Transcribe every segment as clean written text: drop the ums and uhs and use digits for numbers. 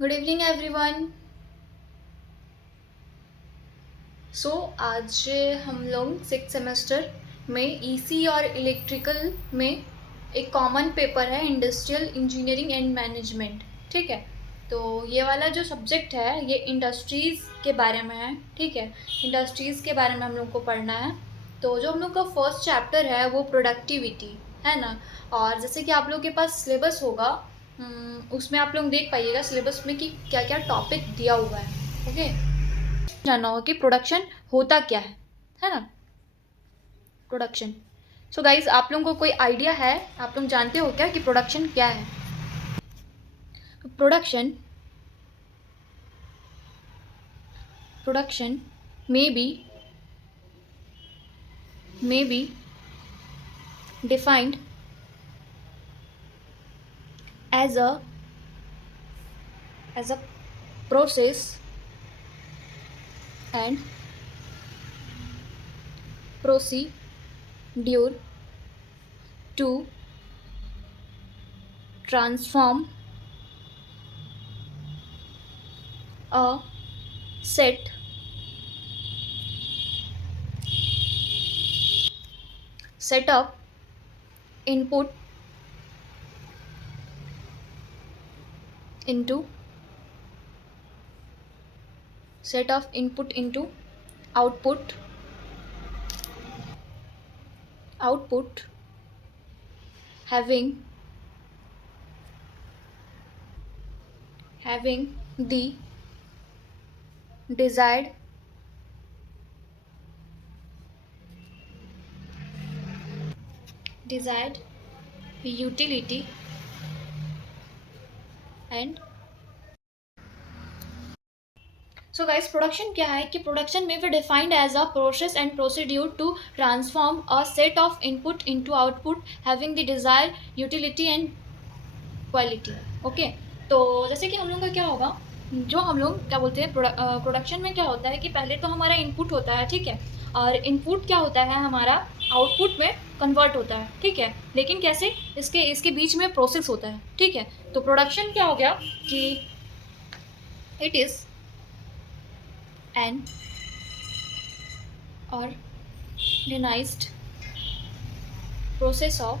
Good evening everyone. आज हम लोग सिक्स सेमेस्टर में ईसी और इलेक्ट्रिकल में एक कॉमन पेपर है, इंडस्ट्रियल इंजीनियरिंग एंड मैनेजमेंट। ठीक है, तो ये वाला जो सब्जेक्ट है ये इंडस्ट्रीज़ के बारे में है। ठीक है, इंडस्ट्रीज़ के बारे में हम लोग को पढ़ना है। तो जो हम लोग का फर्स्ट चैप्टर है वो प्रोडक्टिविटी है ना। और जैसे कि आप लोग के पास सिलेबस होगा, उसमें आप लोग देख पाइएगा सिलेबस में कि क्या क्या टॉपिक दिया हुआ है। ओके, जानना होगा कि प्रोडक्शन होता क्या है ना। प्रोडक्शन। सो गाइज, आप लोगों को कोई आइडिया है, आप लोग जानते हो क्या कि प्रोडक्शन क्या है? Production production may be defined as a process and procedure to transform a set of input into output having the desired utility and सो गाइस, प्रोडक्शन क्या है कि प्रोडक्शन में भी defined as a process and procedure to transform a set of input into output having the desire utility and quality. Okay, तो जैसे कि हम लोग का क्या होगा, जो हम लोग क्या बोलते हैं, प्रोडक्शन में क्या होता है कि पहले तो हमारा इनपुट होता है। ठीक है, और इनपुट क्या होता है हमारा आउटपुट में कन्वर्ट होता है। ठीक है, लेकिन कैसे, इसके इसके बीच में प्रोसेस होता है। ठीक है, तो प्रोडक्शन क्या हो गया कि it is an organized process of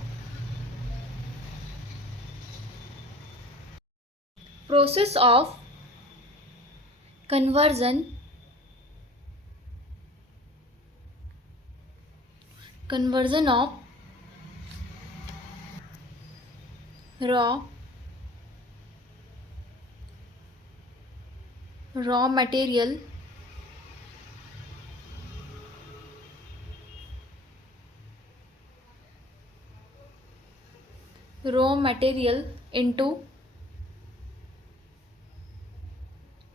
conversion of raw material into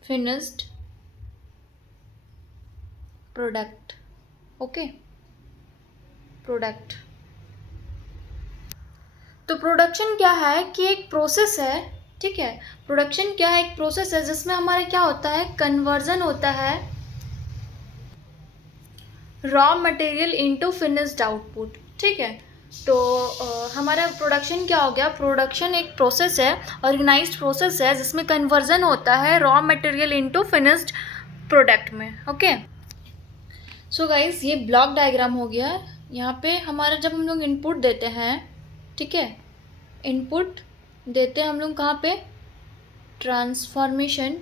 finished product। Okay, product. तो प्रोडक्शन क्या है कि एक प्रोसेस है। ठीक है, प्रोडक्शन क्या है, एक प्रोसेस है जिसमें हमारा क्या होता है, कन्वर्जन होता है raw material into finished output. ठीक है, तो हमारा प्रोडक्शन क्या हो गया, प्रोडक्शन एक प्रोसेस है, ऑर्गेनाइज्ड प्रोसेस है जिसमें कन्वर्जन होता है raw material into finished product में। ओके, सो गाइस, ये ब्लॉक डायग्राम हो गया। यहाँ पे हमारा जब हम लोग इनपुट देते हैं, ठीक है, इनपुट देते हैं हम लोग कहाँ पे, ट्रांसफॉर्मेशन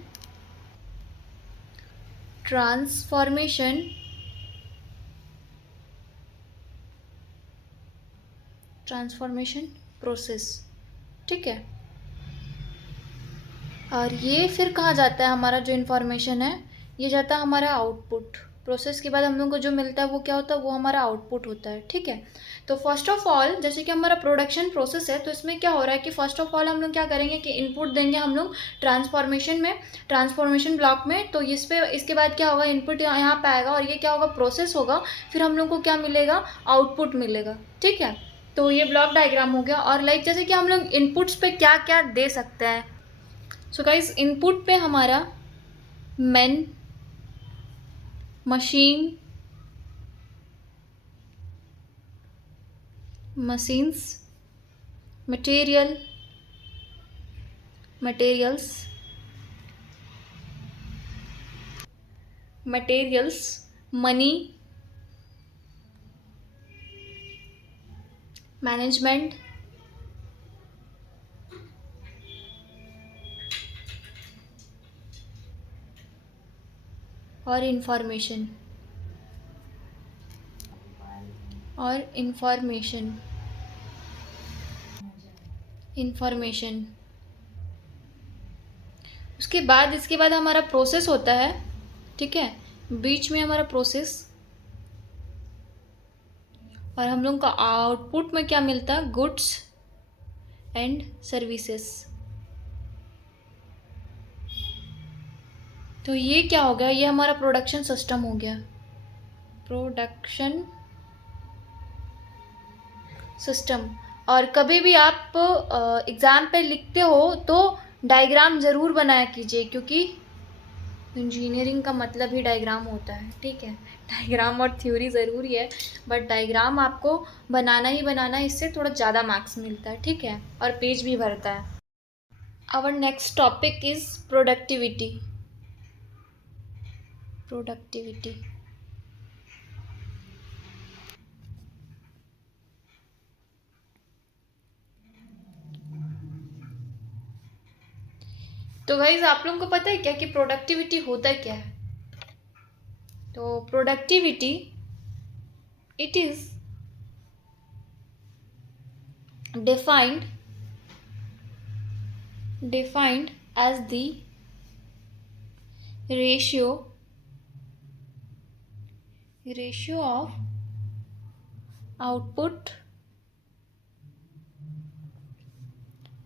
प्रोसेस। ठीक है, और ये फिर कहाँ जाता है, हमारा जो इन्फॉर्मेशन है ये जाता है हमारा आउटपुट। प्रोसेस के बाद हम लोग को जो मिलता है वो क्या होता है, वो हमारा आउटपुट होता है। ठीक है, तो फर्स्ट ऑफ ऑल जैसे कि हमारा प्रोडक्शन प्रोसेस है, तो इसमें क्या हो रहा है कि फर्स्ट ऑफ ऑल हम लोग क्या करेंगे कि इनपुट देंगे हम लोग ट्रांसफॉर्मेशन ब्लॉक में। तो इस पे इसके बाद क्या होगा, इनपुट यहाँ पे आएगा और ये क्या होगा, प्रोसेस होगा, फिर हम लोग को क्या मिलेगा, आउटपुट मिलेगा। ठीक है, तो ये ब्लॉक डायग्राम हो गया। और लाइक जैसे कि हम लोग इनपुट्स पे क्या क्या दे सकते हैं। सो गाइस, इनपुट पे हमारा man, machines, materials, materials, money, management, और इंफॉर्मेशन, इंफॉर्मेशन। इसके बाद हमारा प्रोसेस होता है, ठीक है, बीच में हमारा प्रोसेस, और हम लोग का आउटपुट में क्या मिलता है, गुड्स एंड सर्विसेज। तो ये क्या हो गया, ये हमारा प्रोडक्शन सिस्टम हो गया, प्रोडक्शन सिस्टम। और कभी भी आप एग्ज़ाम पे लिखते हो तो डायग्राम ज़रूर बनाया कीजिए, क्योंकि इंजीनियरिंग का मतलब ही डायग्राम होता है, ठीक है। डायग्राम और थ्योरी ज़रूरी है, बट डायग्राम आपको बनाना ही बनाना है, इससे थोड़ा ज़्यादा मार्क्स मिलता है, ठीक है, और पेज भी भरता है। Our next topic is productivity. तो गाइज आप लोगों को पता है क्या कि प्रोडक्टिविटी होता क्या है? तो productivity it is defined as the ratio of output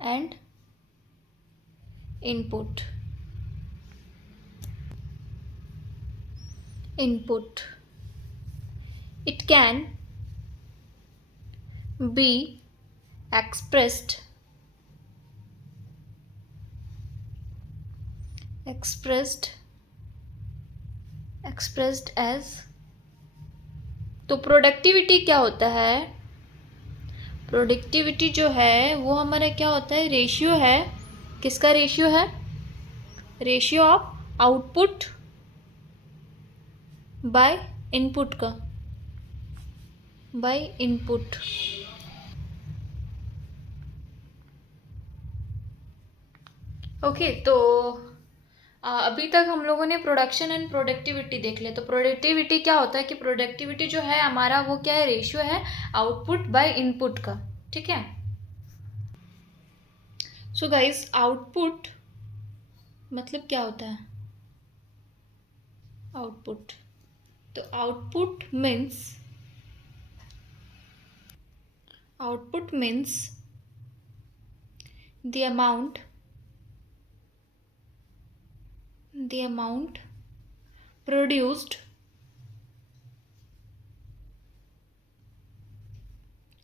and input. It can be expressed as, तो प्रोडक्टिविटी क्या होता है? प्रोडक्टिविटी जो है वो हमारा क्या होता है, रेशियो है। किसका रेशियो है? Ratio of output by input का, बाय इनपुट। ओके, तो अभी तक हम लोगों ने प्रोडक्शन एंड प्रोडक्टिविटी देख लिया। तो प्रोडक्टिविटी क्या होता है कि प्रोडक्टिविटी जो है हमारा वो क्या है, रेशियो है आउटपुट बाय इनपुट का, ठीक है। सो गाइस, आउटपुट मतलब क्या होता है? आउटपुट, तो output means the amount produced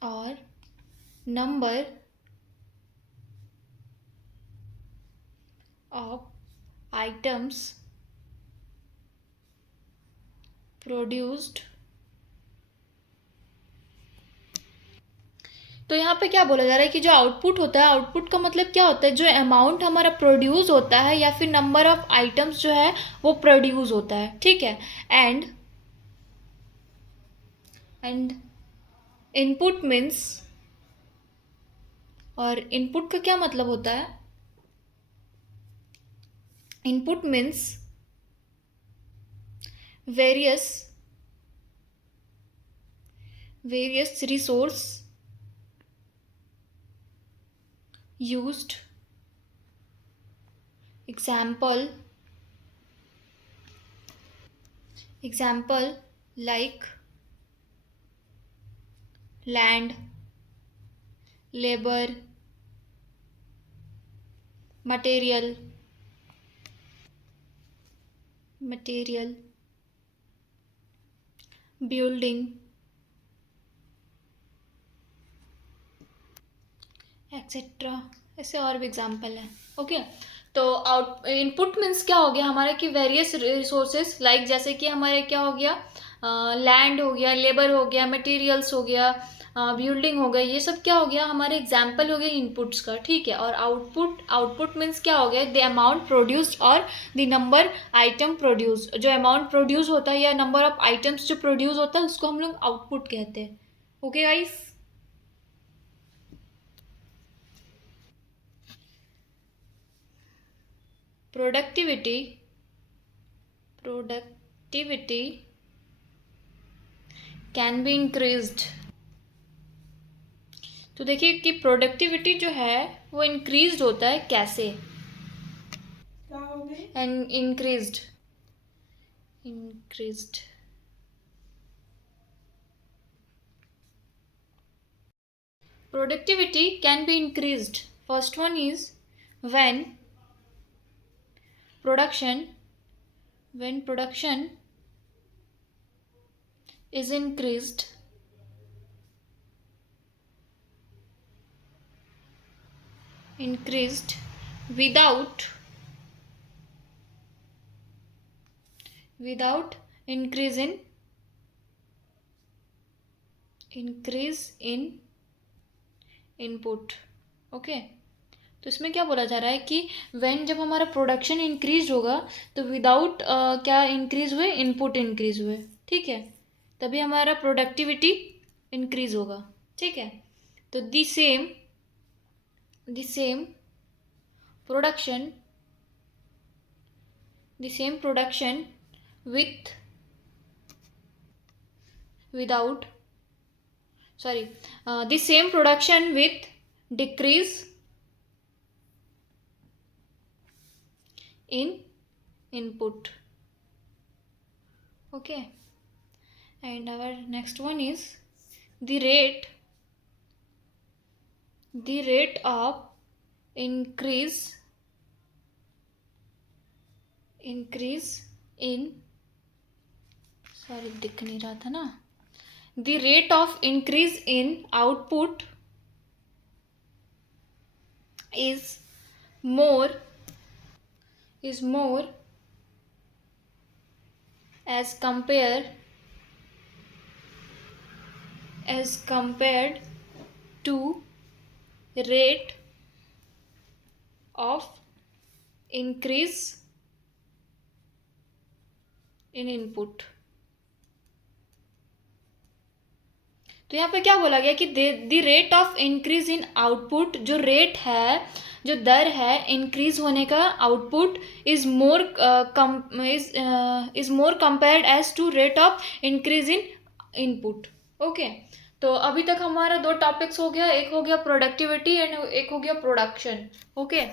or number of items produced। तो यहाँ पे क्या बोला जा रहा है कि जो आउटपुट होता है, आउटपुट का मतलब क्या होता है, जो अमाउंट हमारा प्रोड्यूस होता है या फिर नंबर ऑफ आइटम्स जो है वो प्रोड्यूस होता है, ठीक है। एंड इनपुट मीन्स, और इनपुट का क्या मतलब होता है? Input means various resource used, example like land, labor, material, building, etcetera, ऐसे और भी एग्जाम्पल है, ओके। तो इनपुट मीन्स क्या हो गया हमारा कि वेरियस रिसोर्सेज, लाइक जैसे कि हमारे क्या हो गया, लैंड हो गया, लेबर हो गया, मटेरियल्स हो गया, बिल्डिंग हो गया, ये सब क्या हो गया, हमारे एग्जाम्पल हो गए इनपुट्स का, ठीक है। और आउटपुट, आउटपुट मीन्स क्या हो गया, द अमाउंट प्रोड्यूस्ड और द नंबर आइटम प्रोड्यूस। जो अमाउंट प्रोड्यूस होता है या नंबर ऑफ आइटम्स जो प्रोड्यूस होता है उसको हम लोग आउटपुट कहते हैं। Okay guys, productivity, productivity can be increased. तो देखिए कि प्रोडक्टिविटी जो है वो इंक्रीज्ड होता है कैसे, and increased, increased productivity can be increased. First one is when production, when production is increased, increased without, without increase in, increase in input. Okay, तो इसमें क्या बोला जा रहा है कि व्हेन जब हमारा प्रोडक्शन इंक्रीज होगा तो विदाउट क्या इंक्रीज हुए, इनपुट इंक्रीज हुए, ठीक है, तभी हमारा प्रोडक्टिविटी इंक्रीज होगा, ठीक है। तो the same, the same production, the same production with, without, sorry, the same production with decrease in input. Okay, and our next one is the rate, the rate of increase, increase in, sorry दिख नहीं रहा था ना, the rate of increase in output is more, is more as compared, as compared to rate of increase in input. तो यहाँ पे क्या बोला गया कि the rate of increase in output, जो रेट है, जो दर है इंक्रीज होने का output, is more is more compared as to rate of increase in input. Okay, तो अभी तक हमारा दो टॉपिक्स हो गया, एक हो गया प्रोडक्टिविटी एंड एक हो गया production. Okay,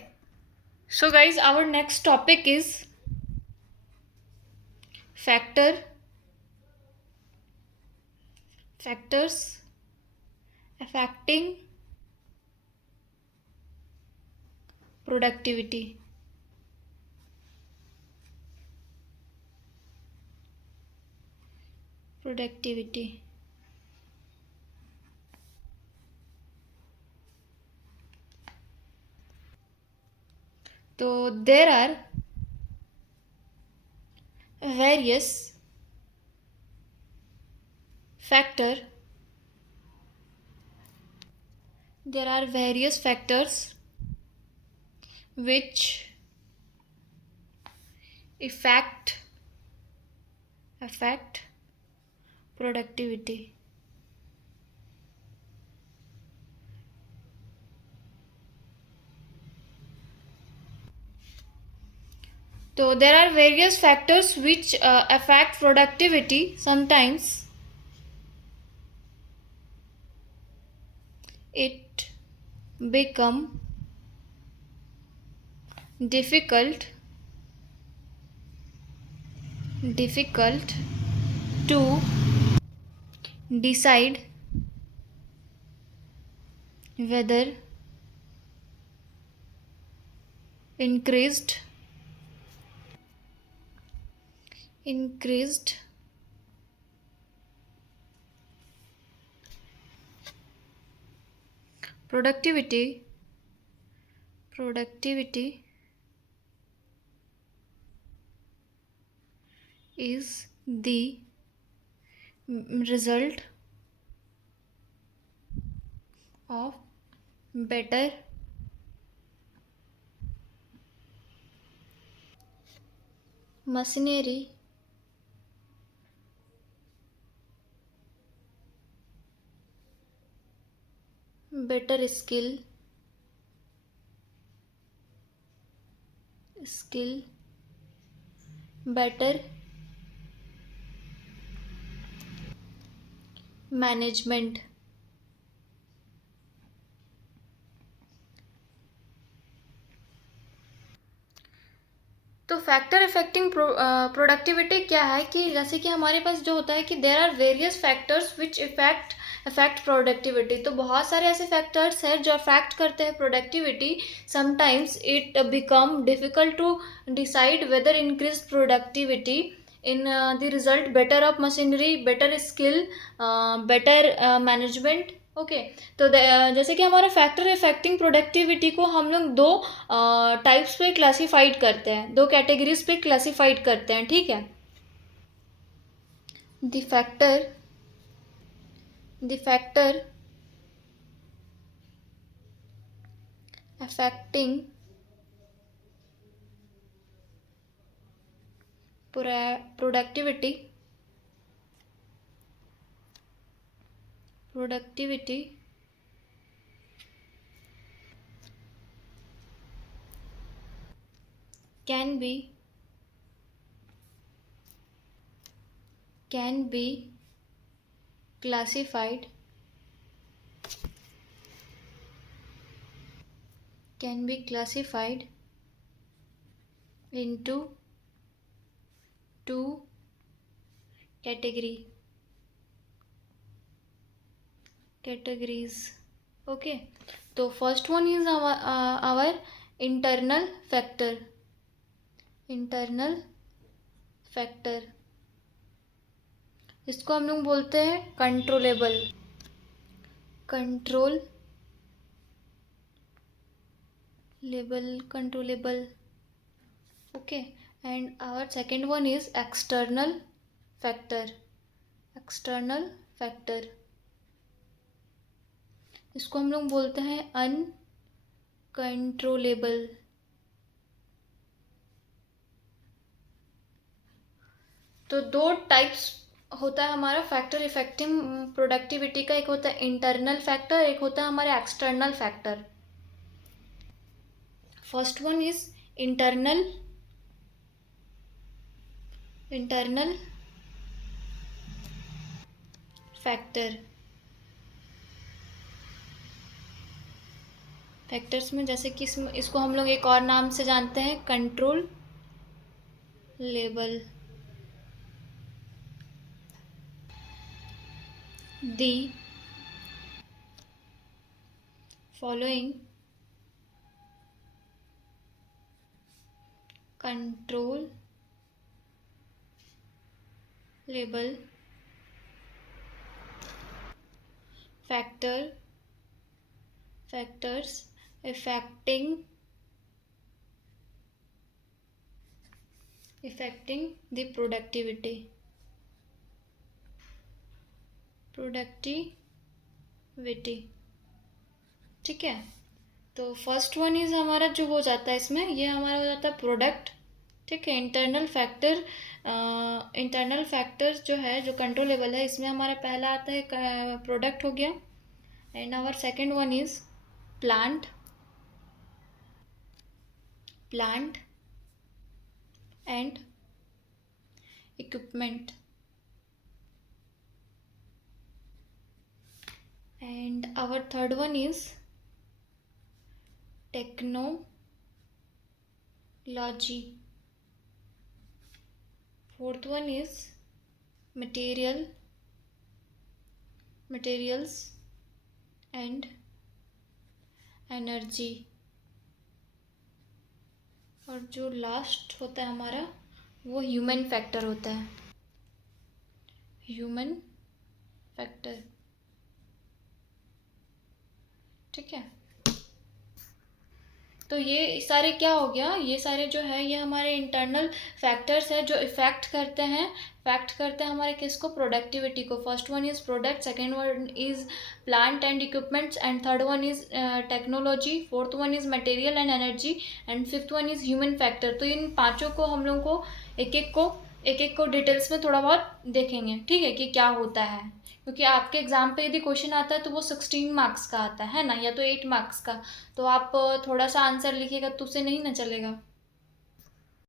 so guys our next topic is factor, factors affecting productivity। productivity, तो there are various factor, there are various factors which affect productivity। तो there are various factors which affect productivity. Sometimes it become difficult to decide whether increased productivity is the result of better machinery, better skill, better management. तो factor affecting productivity क्या है कि जैसे कि हमारे पास जो होता है कि there are various factors which effect productivity. तो बहुत सारे ऐसे फैक्टर्स हैं जो अफेक्ट करते हैं productivity. Sometimes it become difficult to decide whether increase productivity in the result better of machinery, better skill, better management. Okay, तो जैसे कि हमारा फैक्टर इफेक्टिंग प्रोडक्टिविटी को हम लोग दो टाइप्स पे क्लासिफाइड करते हैं, दो कैटेगरीज पे क्लासिफाइड करते हैं, ठीक है। The factor affecting productivity can be classified into two categories। Okay, तो first one is our internal factor. इसको हम लोग बोलते हैं controllable. Okay, and our second one is external factor. इसको हम लोग बोलते हैं अनकंट्रोलेबल। तो दो टाइप्स होता है हमारा फैक्टर इफेक्टिंग प्रोडक्टिविटी का, एक होता है इंटरनल फैक्टर, एक होता है हमारा external factor. First one is internal factors में जैसे कि इसको हम लोग एक और नाम से जानते हैं control label. The following control label factors affecting the productivity, ठीक है। तो फर्स्ट वन इज हमारा जो हो जाता है इसमें, ये हमारा हो जाता है प्रोडक्ट, ठीक है। इंटरनल फैक्टर जो है, जो कंट्रोलेबल है, इसमें हमारा पहला आता है प्रोडक्ट हो गया। And our second one is plant and equipment. And our third one is technology. Fourth one is materials and energy. और जो लास्ट होता है हमारा, वो ह्यूमन फैक्टर होता है, ठीक है। तो ये सारे क्या हो गया, ये सारे जो है ये हमारे इंटरनल फैक्टर्स है जो इफेक्ट करते हैं हमारे किसको, प्रोडक्टिविटी को। First one is product, second one is plant and equipments, and third one is technology, fourth one is material and energy, and fifth one is human factor. तो इन पाँचों को हम लोग को एक एक को डिटेल्स में थोड़ा बहुत देखेंगे, ठीक है, कि क्या होता है। क्योंकि आपके एग्जाम पे यदि क्वेश्चन आता है तो वो 16 मार्क्स का आता है ना, या तो 8 मार्क्स का। तो आप थोड़ा सा आंसर लिखिएगा तो उससे नहीं ना चलेगा।